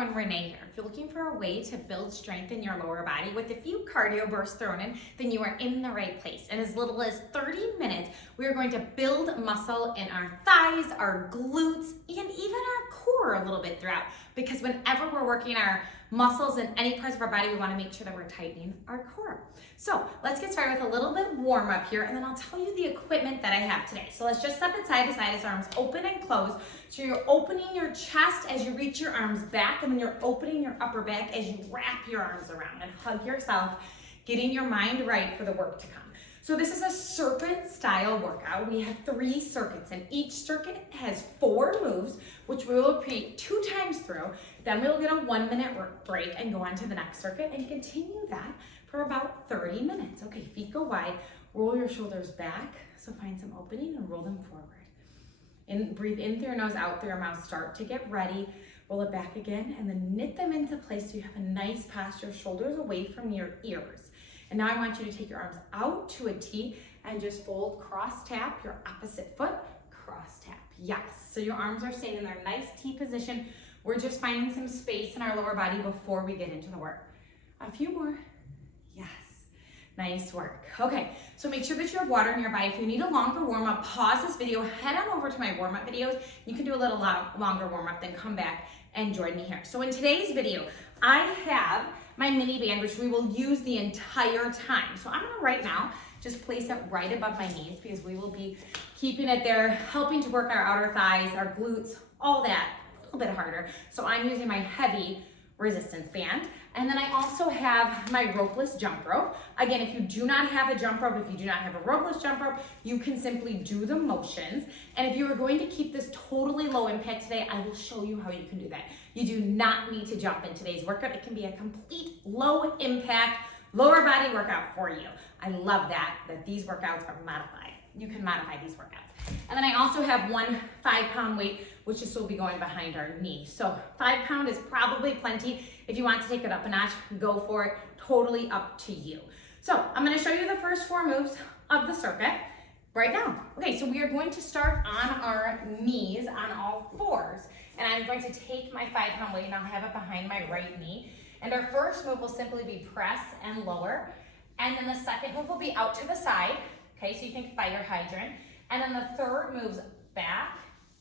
everyone, Renee here. If you're looking for a way to build strength in your lower body with a few cardio bursts thrown in, then you are in the right place. In as little as 30 minutes, we are going to build muscle in our thighs, our glutes, and even our core a little bit throughout. Because whenever we're working our muscles in any parts of our body, we want to make sure that we're tightening our core. So let's get started with a little bit warm up here, and then I'll tell you the equipment that I have today. So let's just step it side to side as arms open and close. So you're opening your chest as you reach your arms back, and then you're opening your upper back as you wrap your arms around and hug yourself, getting your mind right for the work to come. So this is a serpent style workout. We have 3 circuits, and each circuit has 4 moves, which we will repeat 2 times through. Then we'll get a 1-minute break and go on to the next circuit and continue that for about 30 minutes. Okay, feet go wide, roll your shoulders back. So find some opening and roll them forward. And breathe in through your nose, out through your mouth. Start to get ready. Roll it back again, and then knit them into place so you have a nice posture, shoulders away from your ears. And now I want you to take your arms out to a T and just fold, cross tap your opposite foot, cross tap. Yes, so your arms are staying in their nice T position. We're just finding some space in our lower body before we get into the work. A few more. Yes, nice work. Okay, so make sure that you have water nearby. If you need a longer warm-up, pause this video, head on over to my warm-up videos. You can do a little longer warm-up, then come back and join me here. So in today's video, I have my mini band, which we will use the entire time. So I'm gonna right now just place it right above my knees because we will be keeping it there, helping to work our outer thighs, our glutes, all that, a little bit harder. So I'm using my heavy resistance band. And then I also have my ropeless jump rope. Again, if you do not have a jump rope, if you do not have a ropeless jump rope, you can simply do the motions. And if you are going to keep this totally low impact today, I will show you how you can do that. You do not need to jump in today's workout. It can be a complete low impact, lower body workout for you. I love that these workouts are modified. You can modify these workouts. And then I also have 1 5-pound weight, which just will be going behind our knee. So 5 pound is probably plenty. If you want to take it up a notch, go for it. Totally up to you. So I'm going to show you the first 4 moves of the circuit right now. Okay, so we are going to start on our knees on all 4s. And I'm going to take my 5-pound weight and I'll have it behind my right knee. And our first move will simply be press and lower. And then the second move will be out to the side. Okay, so you think fire hydrant. And then the third moves back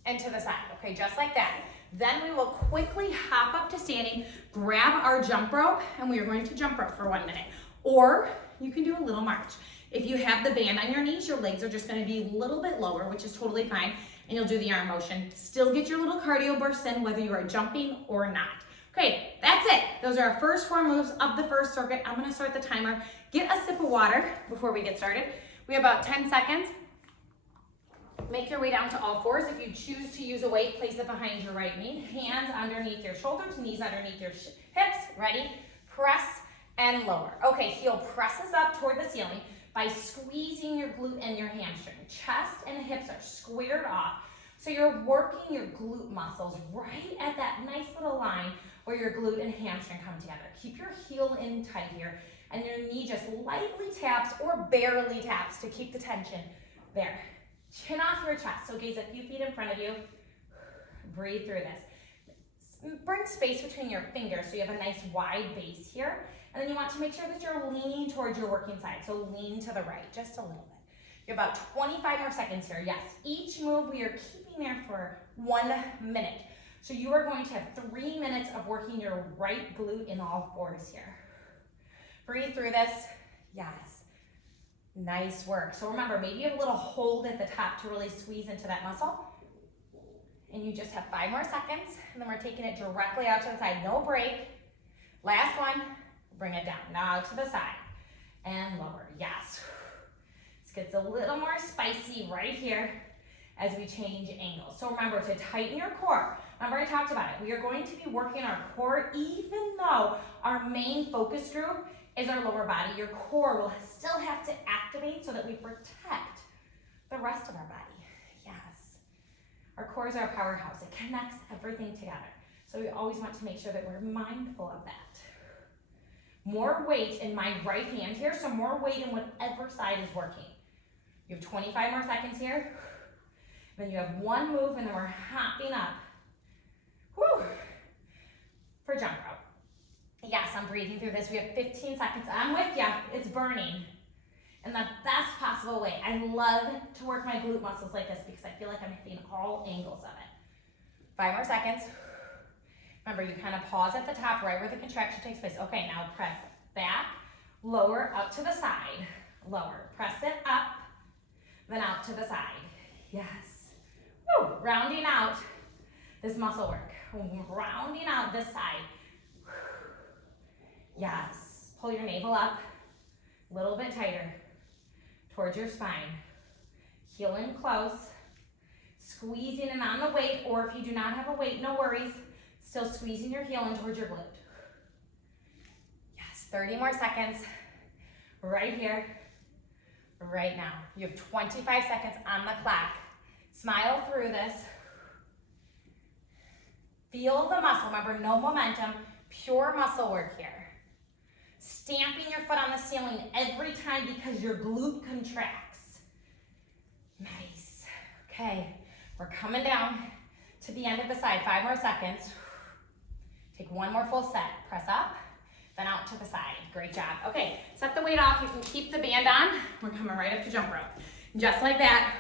and to the side. Okay, just like that. Then we will quickly hop up to standing, grab our jump rope, and we are going to jump rope for 1 minute. Or you can do a little march. If you have the band on your knees, your legs are just going to be a little bit lower, which is totally fine, and you'll do the arm motion. Still get your little cardio bursts in, whether you are jumping or not. Okay, that's it. Those are our first 4 moves of the first circuit. I'm going to start the timer. Get a sip of water before we get started. We have about 10 seconds. Make your way down to all 4s. If you choose to use a weight, place it behind your right knee. Hands underneath your shoulders, knees underneath your hips. Ready? Press and lower. Okay, heel presses up toward the ceiling by squeezing your glute and your hamstring. Chest and hips are squared off. So you're working your glute muscles right at that nice little line where your glute and hamstring come together. Keep your heel in tight here, and your knee just lightly taps or barely taps to keep the tension there. Chin off your chest, so gaze a few feet in front of you. Breathe through this. Bring space between your fingers so you have a nice wide base here. And then you want to make sure that you're leaning towards your working side, so lean to the right, just a little bit. You have about 25 more seconds here. Yes, each move we are keeping there for 1 minute. So you are going to have 3 minutes of working your right glute in all 4s here. Breathe through this. Yes. Nice work. So remember, maybe you have a little hold at the top to really squeeze into that muscle. And you just have 5 more seconds, and then we're taking it directly out to the side. No break. Last one. Bring it down. Now out to the side. And lower. Yes. This gets a little more spicy right here as we change angles. So remember to tighten your core. Remember I talked about it. We are going to be working our core even though our main focus group is our lower body. Your core will still have to activate so that we protect the rest of our body. Yes. Our core is our powerhouse. It connects everything together. So we always want to make sure that we're mindful of that. More weight in my right hand here, so more weight in whatever side is working. You have 25 more seconds here. Then you have 1 move, and then we're hopping up. Whew. For jump rope. Yes, I'm breathing through this. We have 15 seconds. I'm with you. It's burning in the best possible way. I love to work my glute muscles like this because I feel like I'm hitting all angles of it. 5 more seconds. Remember, you kind of pause at the top, right where the contraction takes place. Okay, now press back, lower, up to the side, lower. Press it up, then out to the side. Yes. Woo. Rounding out this muscle work. Rounding out this side. Yes. Pull your navel up a little bit tighter towards your spine. Heel in close. Squeezing in on the weight, or if you do not have a weight, no worries. Still squeezing your heel in towards your glute. Yes, 30 more seconds. Right here, right now. You have 25 seconds on the clock. Smile through this. Feel the muscle. Remember, no momentum, pure muscle work here. Stamping your foot on the ceiling every time because your glute contracts. Nice. Okay, we're coming down to the end of the side. 5 more seconds. Take one more full set. Press up, then out to the side. Great job. Okay, set the weight off. You can keep the band on. We're coming right up to jump rope. Just like that,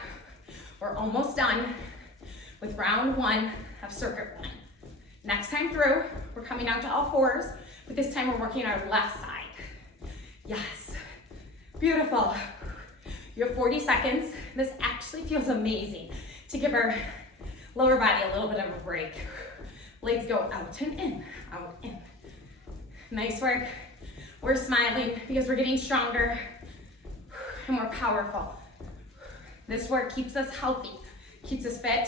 we're almost done with round 1 of circuit 1. Next time through, we're coming out to all fours, but this time we're working our left side. Yes, beautiful. You have 40 seconds. This actually feels amazing to give our lower body a little bit of a break. Legs go out and in, out in. Nice work. We're smiling because we're getting stronger and more powerful. This work keeps us healthy, keeps us fit,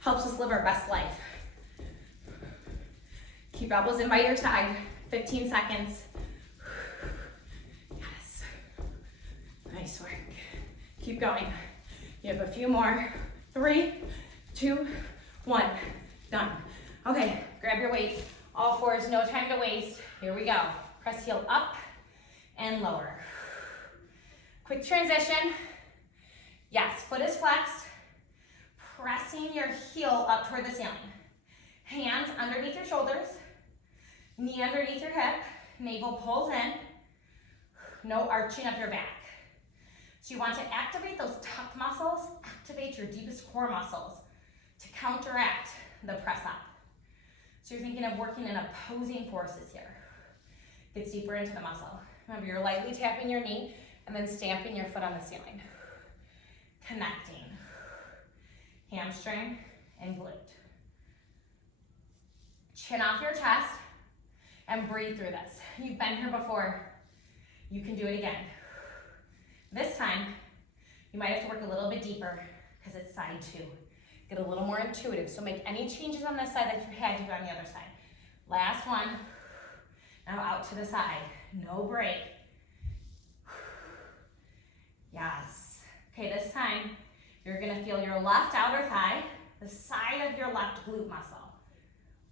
helps us live our best life. Keep elbows in by your side. 15 seconds. Yes. Nice work. Keep going. You have a few more. 3, 2, 1. Done. Okay, grab your weight. All fours, no time to waste. Here we go. Press heel up and lower. Quick transition. Yes, foot is flexed. Pressing your heel up toward the ceiling. Hands underneath your shoulders. Knee underneath your hip. Navel pulls in. No arching of your back. So you want to activate those tuck muscles. Activate your deepest core muscles to counteract the press up. So you're thinking of working in opposing forces here. Gets deeper into the muscle. Remember, you're lightly tapping your knee and then stamping your foot on the ceiling. Connecting. Hamstring and glute. Chin off your chest and breathe through this. You've been here before. You can do it again. This time, you might have to work a little bit deeper because it's side 2. Get a little more intuitive. So make any changes on this side that you had to do on the other side. Last one. Now out to the side. No break. Yes. Okay, this time you're gonna feel your left outer thigh, the side of your left glute muscle.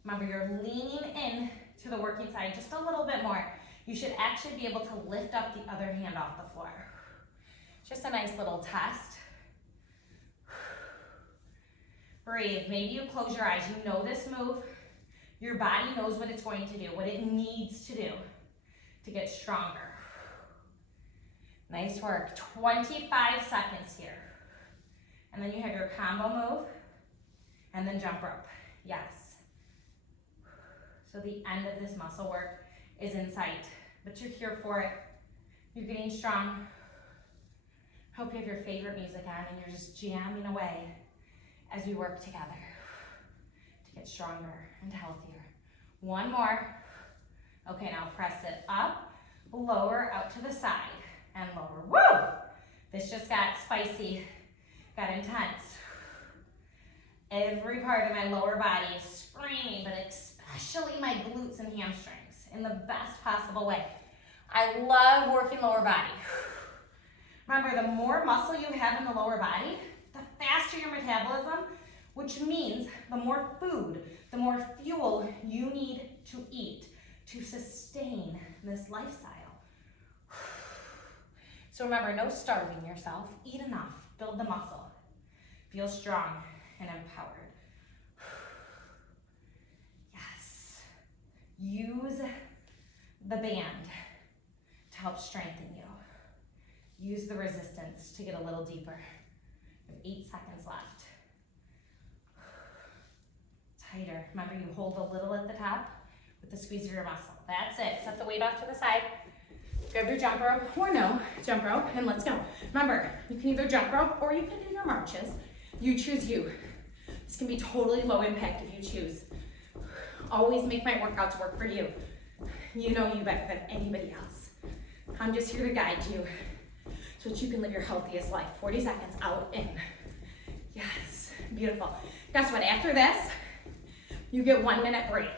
Remember, you're leaning in to the working side just a little bit more. You should actually be able to lift up the other hand off the floor. Just a nice little test. Breathe. Maybe you close your eyes. You know this move. Your body knows what it's going to do, what it needs to do to get stronger. Nice work. 25 seconds here. And then you have your combo move and then jump rope. Yes. So the end of this muscle work is in sight, but you're here for it. You're getting strong. Hope you have your favorite music on and you're just jamming away as we work together to get stronger and healthier. One more. Okay, now press it up, lower, out to the side, and lower. Woo! This just got spicy, got intense. Every part of my lower body is screaming, but especially my glutes and hamstrings in the best possible way. I love working lower body. Remember, the more muscle you have in the lower body, the faster your metabolism, which means the more food, the more fuel you need to eat to sustain this lifestyle. So remember, no starving yourself. Eat enough. Build the muscle. Feel strong and empowered. Yes. Use the band to help strengthen you. Use the resistance to get a little deeper. You have 8 seconds left. Tighter. Remember, you hold a little at the top with the squeeze of your muscle. That's it. Set the weight off to the side. Grab your jump rope or no jump rope, and let's go. Remember, you can either jump rope or you can do your marches. You choose you. This can be totally low impact if you choose. Always make my workouts work for you. You know you better than anybody else. I'm just here to guide you so that you can live your healthiest life. 40 seconds, out, in. Yes, beautiful. Guess what, after this, you get 1 minute break.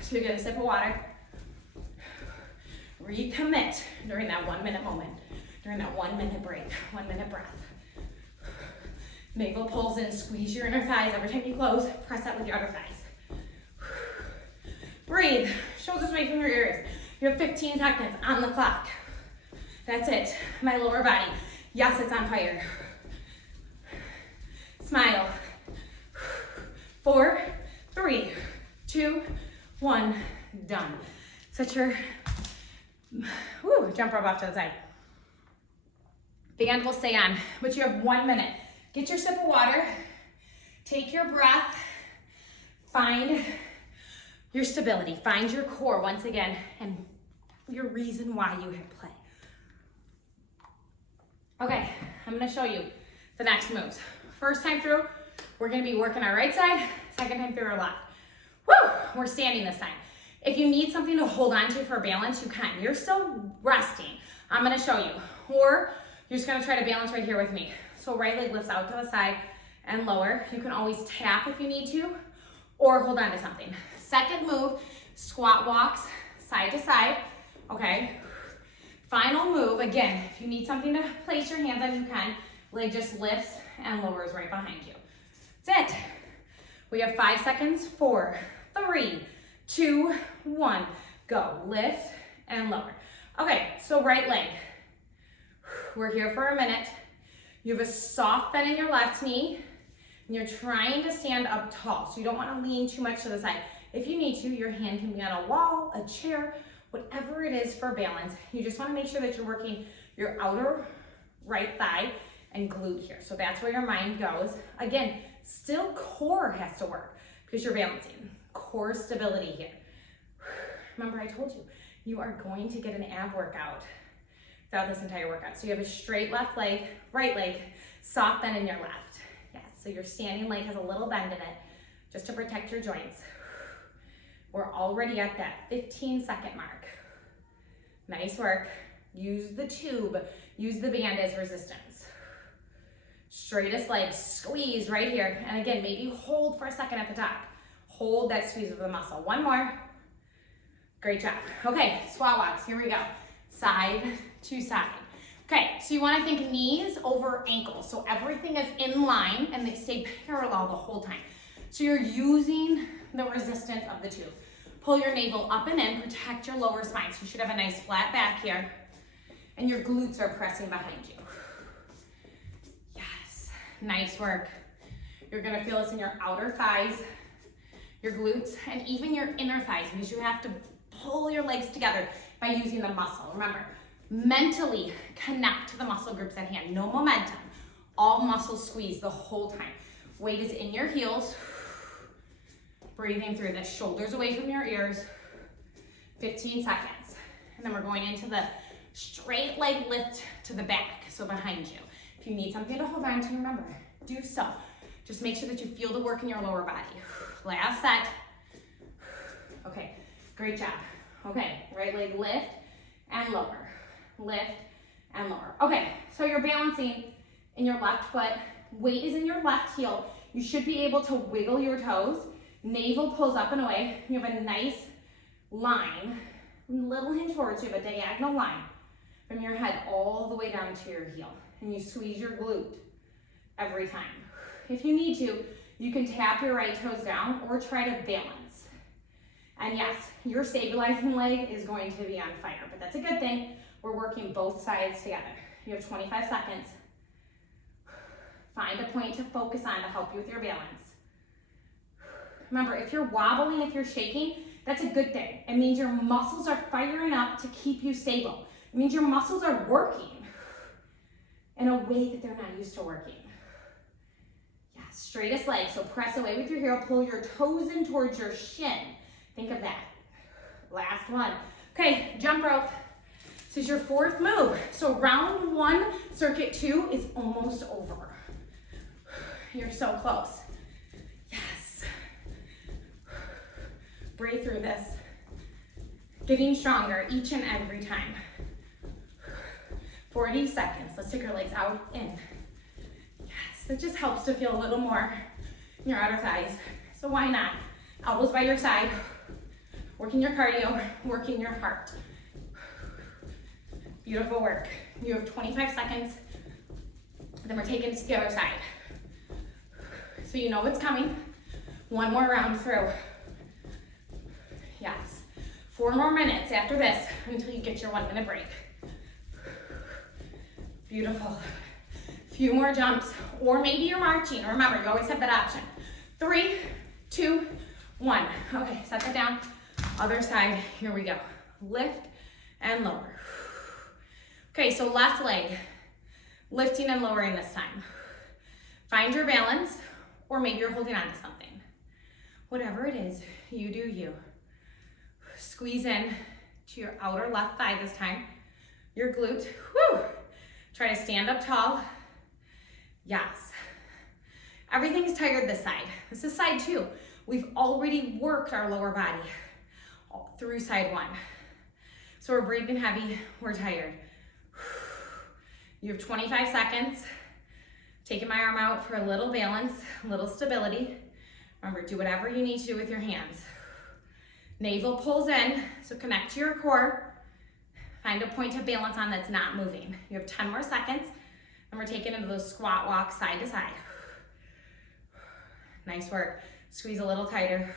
So you get a sip of water. Recommit during that 1 minute moment, during that 1 minute break, 1 minute breath. Navel pulls in, squeeze your inner thighs. Every time you close, press that with your other thighs. Breathe, shoulders away from your ears. You have 15 seconds on the clock. That's it, my lower body. Yes, it's on fire. Smile. 4, 3, 2, 1, done. Set your jump rope off to the side. Band will stay on, but you have 1 minute. Get your sip of water, take your breath, find your stability, find your core once again, and your reason why you hit play. Okay, I'm gonna show you the next moves. First time through, we're gonna be working our right side, second time through our left. Woo, we're standing this time. If you need something to hold on to for balance, you can. You're still resting. I'm gonna show you. Or you're just gonna try to balance right here with me. So right leg lifts out to the side and lower. You can always tap if you need to, or hold on to something. Second move, squat walks side to side, okay? Final move, again, if you need something to place your hands on, you can. Leg just lifts and lowers right behind you. That's it. We have 5 seconds. 4, 3, 2, 1. Go. Lift and lower. Okay, so right leg. We're here for a minute. You have a soft bend in your left knee, and you're trying to stand up tall, so you don't want to lean too much to the side. If you need to, your hand can be on a wall, a chair, whatever it is for balance. You just want to make sure that you're working your outer right thigh and glute here. So that's where your mind goes. Again, still core has to work because you're balancing. Core stability here. Remember, I told you, you are going to get an ab workout throughout this entire workout. So you have a straight left leg, right leg, soft bend in your left. Yes, so your standing leg has a little bend in it just to protect your joints. We're already at that 15-second mark. Nice work. Use the tube, use the band as resistance. Straightest leg, squeeze right here. And again, maybe hold for a second at the top. Hold that squeeze of the muscle. One more. Great job. Okay, squat walks, here we go. Side to side. Okay, so you wanna think knees over ankles. So everything is in line and they stay parallel the whole time. So you're using the resistance of the tube. Pull your navel up and in, protect your lower spine. So you should have a nice flat back here. And your glutes are pressing behind you. Yes, nice work. You're gonna feel this in your outer thighs, your glutes, and even your inner thighs, because you have to pull your legs together by using the muscle. Remember, mentally connect to the muscle groups at hand. No momentum, all muscle squeeze the whole time. Weight is in your heels. Breathing through this, shoulders away from your ears. 15 seconds. And then we're going into the straight leg lift to the back, so behind you. If you need something to hold on to, remember, do so. Just make sure that you feel the work in your lower body. Last set. Okay, great job. Okay, right leg lift and lower. Lift and lower. Okay, so you're balancing in your left foot. Weight is in your left heel. You should be able to wiggle your toes. Navel pulls up and away. You have a nice line, little hinge forward, so you have a diagonal line from your head all the way down to your heel. And you squeeze your glute every time. If you need to, you can tap your right toes down or try to balance. And yes, your stabilizing leg is going to be on fire, but that's a good thing. We're working both sides together. You have 25 seconds. Find a point to focus on to help you with your balance. Remember, if you're wobbling, if you're shaking, That's a good thing. It means your muscles are firing up to keep you stable. It means your muscles are working in a way that they're not used to working. Yeah, straightest leg. So press away with your heel, pull your toes in towards your shin. Think of that. Last one. Okay, jump rope. This is your fourth move. So round one, circuit 2 is almost over. You're so close. Yes. Breathe through this. Getting stronger each and every time. 40 seconds. Let's take our legs out, in. Yes, it just helps to feel a little more in your outer thighs. So why not? Elbows by your side. Working your cardio, working your heart. Beautiful work. You have 25 seconds. Then we're taking it to the other side. So you know what's coming. One more round through. Yes. 4 more minutes after this until you get your 1 minute break. Beautiful. Few more jumps, or maybe you're marching. Remember, you always have that option. 3, 2, 1. Okay, set that down. Other side, here we go. Lift and lower. Okay, so left leg, lifting and lowering this time. Find your balance, or maybe you're holding on to something. Whatever it is, you do you. Squeeze in to your outer left thigh this time. Your glute, woo! Try to stand up tall. Yes. Everything's tired this side. This is side 2. We've already worked our lower body through side 1. So we're breathing heavy, we're tired. You have 25 seconds. Taking my arm out for a little balance, a little stability. Remember, do whatever you need to do with your hands. Navel pulls in, so connect to your core. Find a point of balance on that's not moving. You have 10 more seconds, and we're taking into those squat walks side to side. Nice work. Squeeze a little tighter.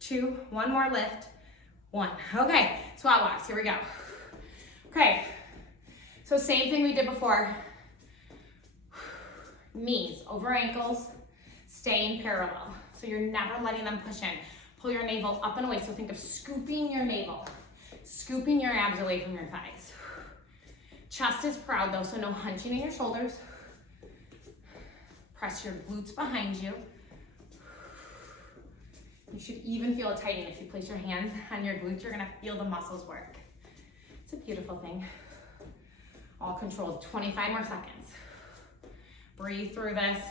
2, 1 more lift. 1. Okay, squat walks, here we go. Okay, so same thing we did before. Knees over ankles, staying parallel. So you're never letting them push in. Pull your navel up and away, so think of scooping your navel. Scooping your abs away from your thighs. Chest is proud though, so no hunching in your shoulders. Press your glutes behind you. You should even feel a tightening. If you place your hands on your glutes, you're gonna feel the muscles work. It's a beautiful thing. All controlled, 25 more seconds. Breathe through this.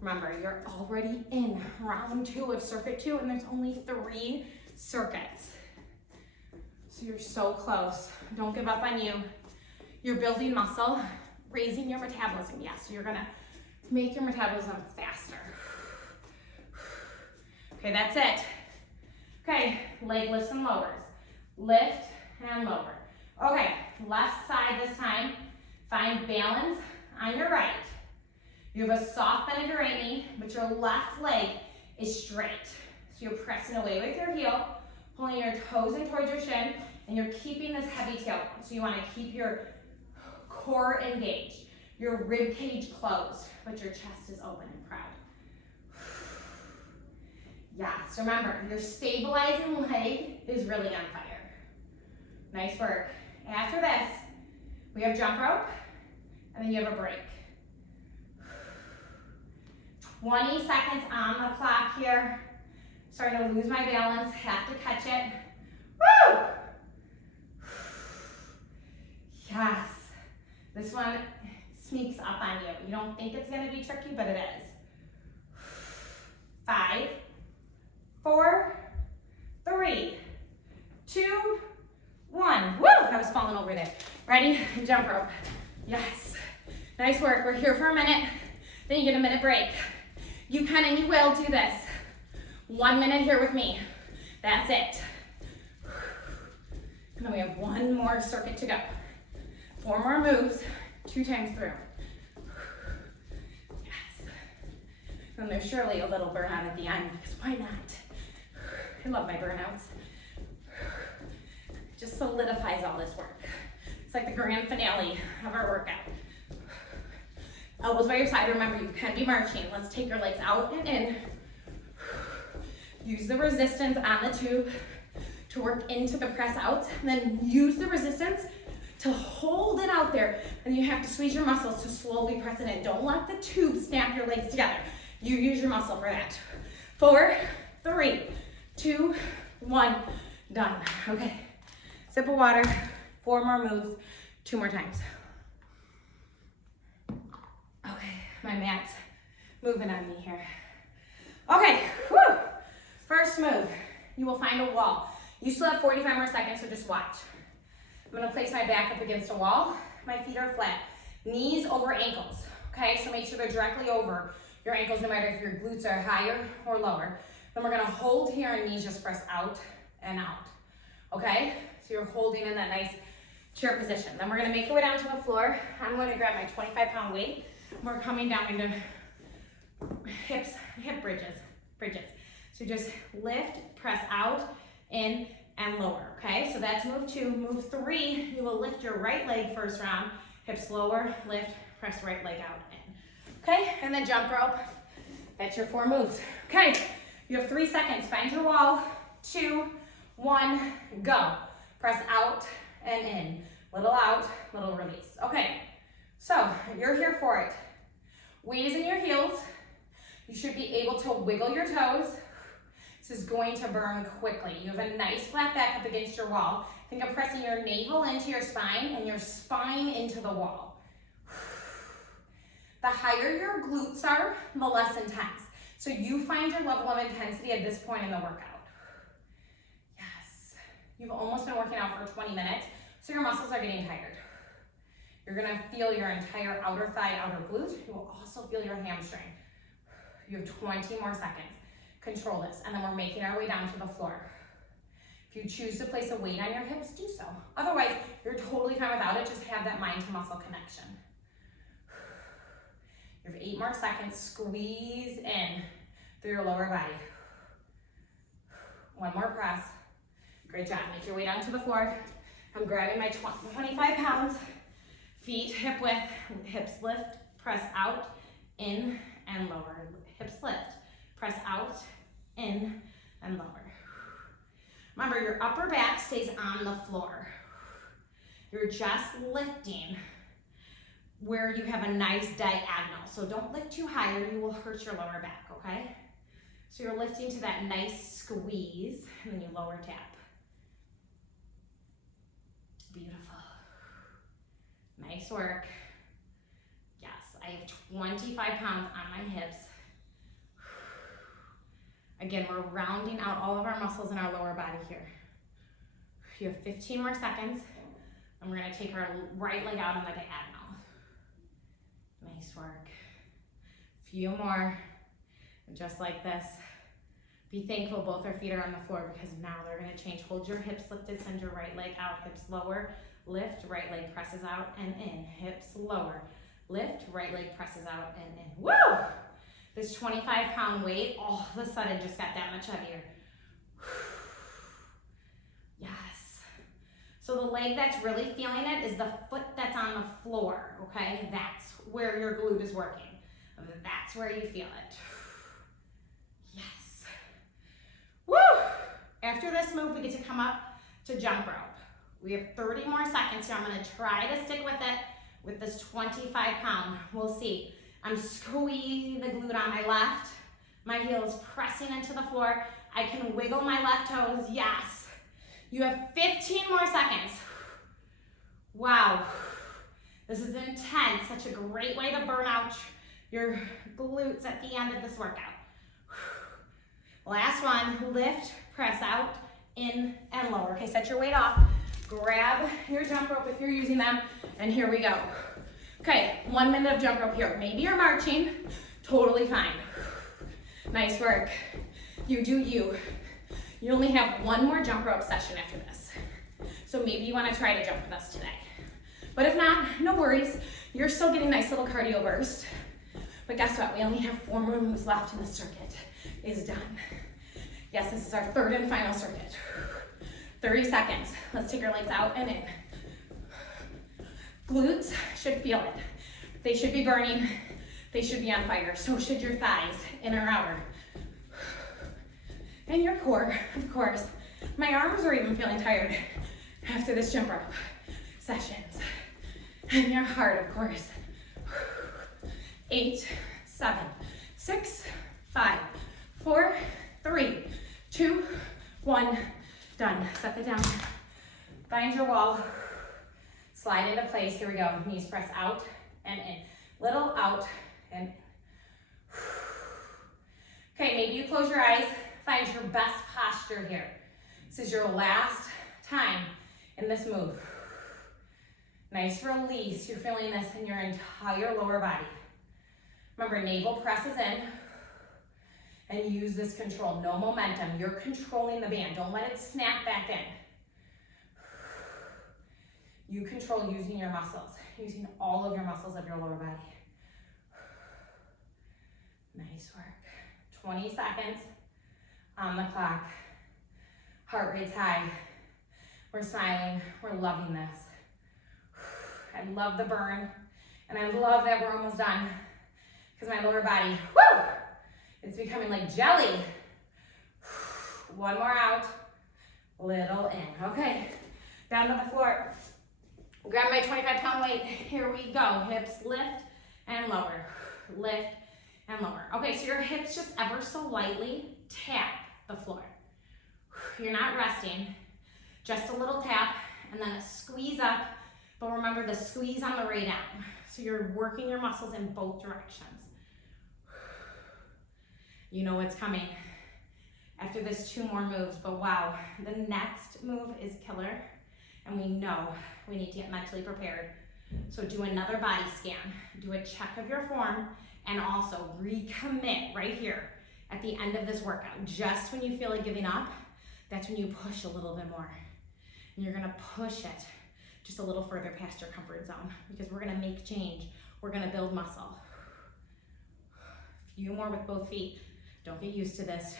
Remember, you're already in round 2 of circuit 2, and there's only 3 circuits. So you're so close. Don't give up on you. You're building muscle, raising your metabolism. Yes, you're gonna make your metabolism faster. Okay, that's it. Okay, leg lifts and lowers. Lift and lower. Okay, left side this time. Find balance on your right. You have a soft bend of your right knee, but your left leg is straight. So you're pressing away with your heel, pulling your toes in towards your shin, and you're keeping this heavy tailbone. So you want to keep your core engaged, your rib cage closed, but your chest is open and proud. Yes, remember, your stabilizing leg is really on fire. Nice work. After this, we have jump rope, and then you have a break. 20 seconds on the clock here. Starting to lose my balance, have to catch it. Woo! Yes. This one sneaks up on you. You don't think it's gonna be tricky, but it is. 5, 4, 3, 2, 1. Woo! I was falling over there. Ready? Jump rope. Yes. Nice work. We're here for a minute. Then you get a minute break. You can and you will do this. 1 minute here with me. That's it. And then we have 1 more circuit to go. 4 more moves, 2 times through. Yes. And there's surely a little burnout at the end, because why not? I love my burnouts. It just solidifies all this work. It's like the grand finale of our workout. Elbows by your side. Remember, you can be marching. Let's take your legs out and in. Use the resistance on the tube to work into the press out, and then use the resistance to hold it out there. And you have to squeeze your muscles to slowly press it in. Don't let the tube snap your legs together. You use your muscle for that. 4, 3, 2, 1, done. Okay, sip of water, 4 more moves, 2 more times. Okay, my mat's moving on me here. Okay, whew. First move, you will find a wall. You still have 45 more seconds, so just watch. I'm gonna place my back up against a wall. My feet are flat. Knees over ankles, okay? So make sure they're directly over your ankles, no matter if your glutes are higher or lower. Then we're gonna hold here and knees just press out and out, okay? So you're holding in that nice chair position. Then we're gonna make our way down to the floor. I'm gonna grab my 25-pound weight. We're coming down into hip bridges. So just lift, press out, in, and lower, okay? So that's move 2. Move 3, you will lift your right leg first round, hips lower, lift, press right leg out, in. Okay, and then jump rope. That's your 4 moves. Okay, you have 3 seconds. Find your wall. 2, 1, go. Press out and in. Little out, little release. Okay, so you're here for it. Weight is in your heels. You should be able to wiggle your toes. This is going to burn quickly. You have a nice flat back up against your wall. Think of pressing your navel into your spine and your spine into the wall. The higher your glutes are, the less intense. So you find your level of intensity at this point in the workout. Yes. You've almost been working out for 20 minutes, so your muscles are getting tired. You're gonna feel your entire outer thigh, outer glute. You will also feel your hamstring. You have 20 more seconds. Control this, and then we're making our way down to the floor. If you choose to place a weight on your hips, do so. Otherwise, you're totally fine without it. Just have that mind to muscle connection. You have 8 more seconds. Squeeze in through your lower body. 1 more press. Great job. Make your way down to the floor. I'm grabbing my 25 pounds. Feet hip width, hips lift, press out, in, and lower. Hips lift, press out, in, and lower. Remember, your upper back stays on the floor. You're just lifting where you have a nice diagonal. So don't lift too high or you will hurt your lower back, okay? So you're lifting to that nice squeeze, and then you lower tap. Beautiful. Nice work. Yes, I have 25 pounds on my hips. Again, we're rounding out all of our muscles in our lower body here. You have 15 more seconds, and we're gonna take our right leg out on the diagonal. Nice work. Few more, and just like this. Be thankful both our feet are on the floor because now they're gonna change. Hold your hips lifted, send your right leg out, hips lower, lift, right leg presses out and in, hips lower, lift, right leg presses out and in. Woo! This 25-pound weight all of a sudden just got that much heavier. Yes. So the leg that's really feeling it is the foot that's on the floor, okay? That's where your glute is working. That's where you feel it. Yes. Woo! After this move, we get to come up to jump rope. We have 30 more seconds here. I'm gonna try to stick with it with this 25-pound. We'll see. I'm squeezing the glute on my left. My heel is pressing into the floor. I can wiggle my left toes. Yes. You have 15 more seconds. Wow. This is intense. Such a great way to burn out your glutes at the end of this workout. Last one. Lift, press out, in, and lower. Okay, set your weight off. Grab your jump rope if you're using them, and here we go. Okay, 1 minute of jump rope here. Maybe you're marching, totally fine. Nice work. You do you. You only have 1 more jump rope session after this. So maybe you wanna try to jump with us today. But if not, no worries. You're still getting nice little cardio burst. But guess what? We only have 4 more moves left and the circuit is done. Yes, this is our 3rd and final circuit. 30 seconds. Let's take our legs out and in. Glutes should feel it. They should be burning. They should be on fire. So should your thighs, inner, outer. and your core, of course. My arms are even feeling tired after this jump rope sessions. And your heart, of course. 8, 7, 6, 5, 4, 3, 2, 1, done. Set that down. Find your wall. Slide into place. Here we go. Knees press out and in. Little out and in. Okay, maybe you close your eyes. Find your best posture here. This is your last time in this move. Nice release. You're feeling this in your entire lower body. Remember, navel presses in and use this control. No momentum. You're controlling the band. Don't let it snap back in. You control using your muscles, using all of your muscles of your lower body. Nice work. 20 seconds on the clock. Heart rate's high. We're smiling. We're loving this. I love the burn, and I love that we're almost done because my lower body, woo, it's becoming like jelly. One more out, little in. Okay, down to the floor. Grab my 25-pound weight. Here we go. Hips lift and lower, lift and lower. Okay, so your hips just ever so lightly tap the floor. You're not resting, just a little tap, and then a squeeze up. But remember the squeeze on the way down. So you're working your muscles in both directions. You know what's coming. After this, 2 more moves, but wow, the next move is killer. And we know we need to get mentally prepared. So do another body scan. Do a check of your form and also recommit right here at the end of this workout. Just when you feel like giving up, that's when you push a little bit more. And you're gonna push it just a little further past your comfort zone because we're gonna make change. We're gonna build muscle. A few more with both feet. Don't get used to this.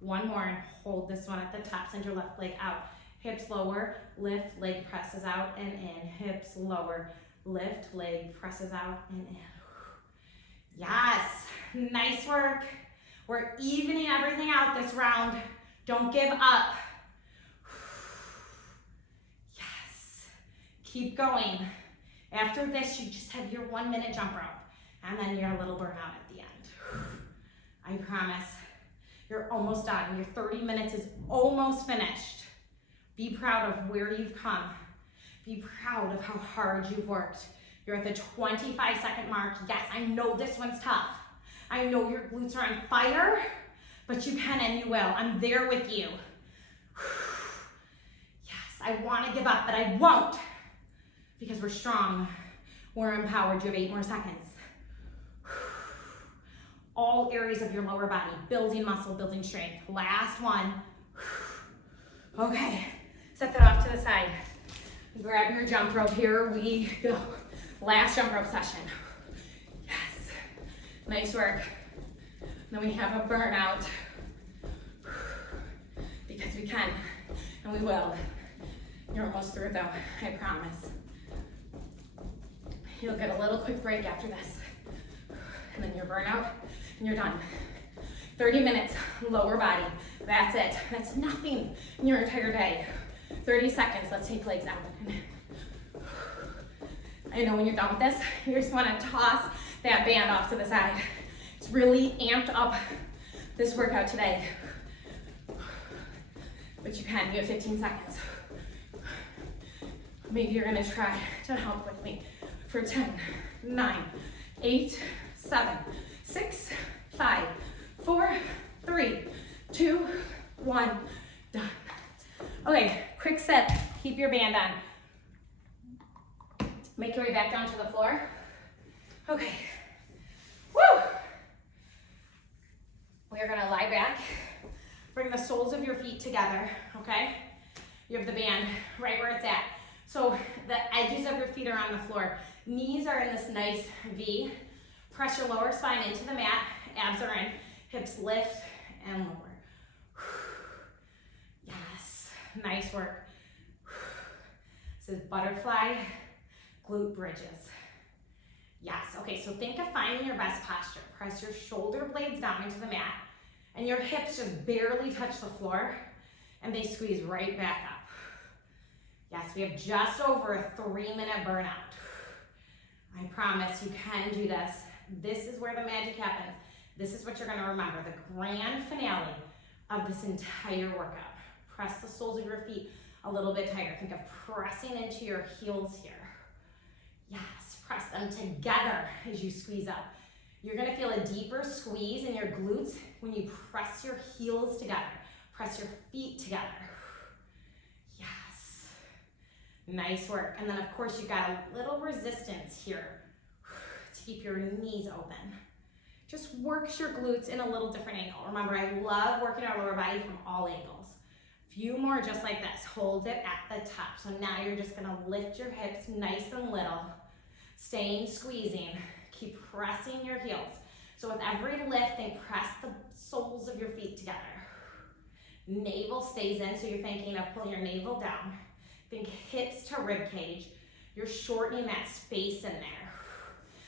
1 more and hold this one at the top. Send your left leg out. Hips lower, lift, leg presses out and in. Hips lower, lift, leg presses out and in. Yes, nice work. We're evening everything out this round. Don't give up. Keep going. After this, you just have your 1-minute jump rope and then your little burnout at the end. I promise you're almost done. Your 30 minutes is almost finished. Be proud of where you've come. Be proud of how hard you've worked. You're at the 25-second mark. Yes, I know this one's tough. I know your glutes are on fire, but you can and you will. I'm there with you. Yes, I want to give up, but I won't. Because we're strong, we're empowered. You have 8 more seconds. All areas of your lower body, building muscle, building strength. Last one. Okay, set that off to the side. Grab your jump rope, here we go. Last jump rope session. Yes, nice work. Then we have a burnout. Because we can, and we will. You're almost through though, I promise. You'll get a little quick break after this. And then your burnout, and you're done. 30 minutes, lower body. That's it. That's nothing in your entire day. 30 seconds, let's take legs out. I know when you're done with this, you just wanna toss that band off to the side. It's really amped up this workout today. But you can, you have 15 seconds. Maybe you're gonna try to help with me for 10, 9, 8, 7, 6, 5, 4, 3, 2, 1, done. Okay, quick set, keep your band on. Make your way back down to the floor. Okay, woo! We are gonna lie back. Bring the soles of your feet together, okay? You have the band right where it's at. So the edges of your feet are on the floor. Knees are in this nice V. Press your lower spine into the mat. Abs are in. Hips lift and lower. Yes, nice work. This is butterfly, glute bridges. Yes, okay, so think of finding your best posture. Press your shoulder blades down into the mat and your hips just barely touch the floor, and they squeeze right back up. Yes, we have just over a 3-minute burnout. I promise you can do this. This is where the magic happens. This is what you're gonna remember, the grand finale of this entire workout. Press the soles of your feet a little bit tighter. Think of pressing into your heels here. Yes, press them together as you squeeze up. You're gonna feel a deeper squeeze in your glutes when you press your heels together. Press your feet together. Yes. Nice work. And then of course you've got a little resistance here to keep your knees open. Just works your glutes in a little different angle. Remember, I love working our lower body from all angles. Few more just like this. Hold it at the top. So now you're just gonna lift your hips nice and little. Staying squeezing. Keep pressing your heels. So with every lift, then press the soles of your feet together. Navel stays in, so you're thinking of pulling your navel down. Think hips to rib cage. You're shortening that space in there.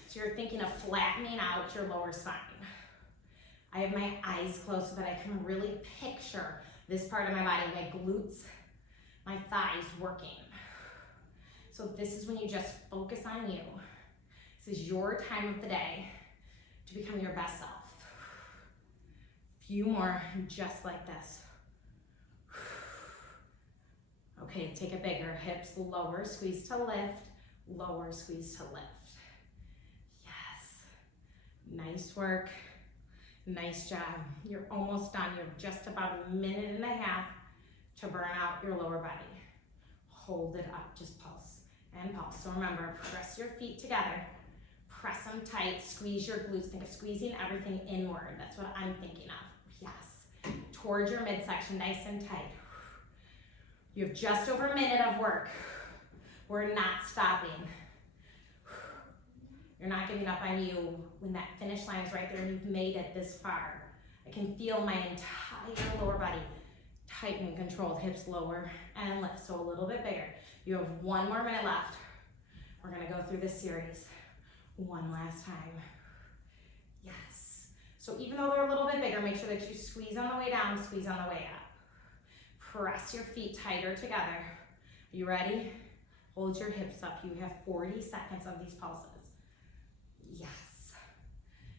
So you're thinking of flattening out your lower spine. I have my eyes closed so that I can really picture this part of my body, my glutes, my thighs working. So this is when you just focus on you. This is your time of the day to become your best self. Few more just like this. Okay, take it bigger. Hips lower, squeeze to lift, lower, squeeze to lift. Yes. Nice work. Nice job. You're almost done. You're just about a minute and a half to burn out your lower body. Hold it up. Just pulse and pulse. So remember, press your feet together. Press them tight. Squeeze your glutes. Think of squeezing everything inward. That's what I'm thinking of. Yes. Towards your midsection, nice and tight. You have just over a minute of work. We're not stopping. You're not giving up on you when that finish line is right there and you've made it this far. I can feel my entire lower body tight and controlled. Hips lower and lift, so a little bit bigger. You have 1 more minute left. We're gonna go through this series one last time. Yes. So even though they're a little bit bigger, make sure that you squeeze on the way down, squeeze on the way up. Press your feet tighter together. Are you ready? Hold your hips up. You have 40 seconds of these pulses. Yes.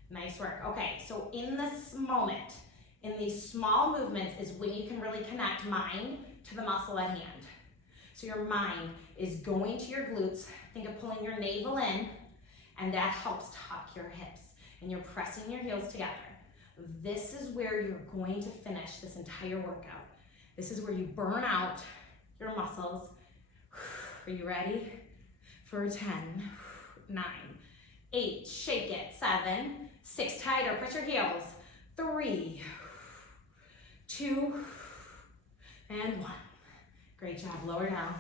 Nice work. Okay, so in this moment, in these small movements is when you can really connect mind to the muscle at hand. So your mind is going to your glutes. Think of pulling your navel in, and that helps tuck your hips. And you're pressing your heels together. This is where you're going to finish this entire workout. This is where you burn out your muscles. Are you ready? For 10, 9, 8, shake it, 7, 6, tighter, press your heels, 3, 2, and 1. Great job, lower down.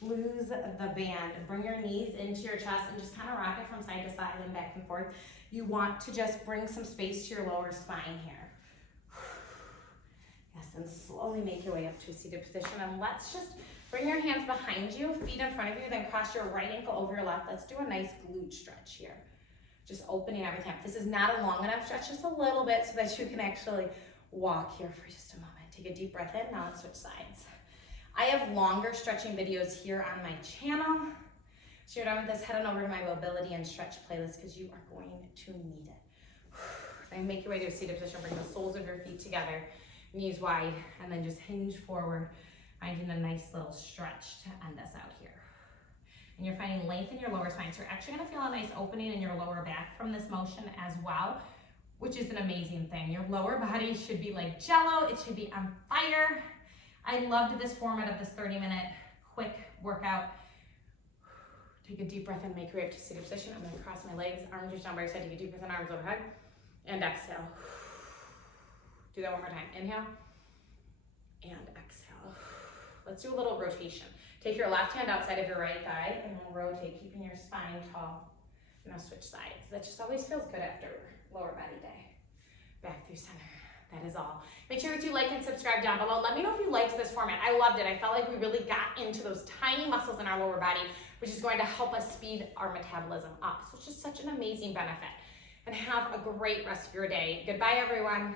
Lose the band. Bring your knees into your chest and just kind of rock it from side to side and back and forth. You want to just bring some space to your lower spine here. Yes, and slowly make your way up to a seated position. And let's just bring your hands behind you, feet in front of you, then cross your right ankle over your left. Let's do a nice glute stretch here. Just opening everything up. This is not a long enough stretch, just a little bit so that you can actually walk here for just a moment. Take a deep breath in, now let's switch sides. I have longer stretching videos here on my channel. So you're done with this, head on over to my mobility and stretch playlist because you are going to need it. Then make your way to a seated position, bring the soles of your feet together, knees wide, and then just hinge forward, finding a nice little stretch to end us out here. And you're finding length in your lower spine. So you're actually gonna feel a nice opening in your lower back from this motion as well, which is an amazing thing. Your lower body should be like jello, it should be on fire. I loved this format of this 30-minute quick workout. Take a deep breath in, make your way up to seated position. I'm gonna cross my legs, arms reach down by your side, take a deep breath in, arms overhead, and exhale. Do that one more time. Inhale, and exhale. Let's do a little rotation. Take your left hand outside of your right thigh and then rotate, keeping your spine tall. Now switch sides. That just always feels good after lower body day. Back through center. That is all. Make sure that you like and subscribe down below. Let me know if you liked this format. I loved it. I felt like we really got into those tiny muscles in our lower body, which is going to help us speed our metabolism up. So it's just such an amazing benefit. And have a great rest of your day. Goodbye, everyone.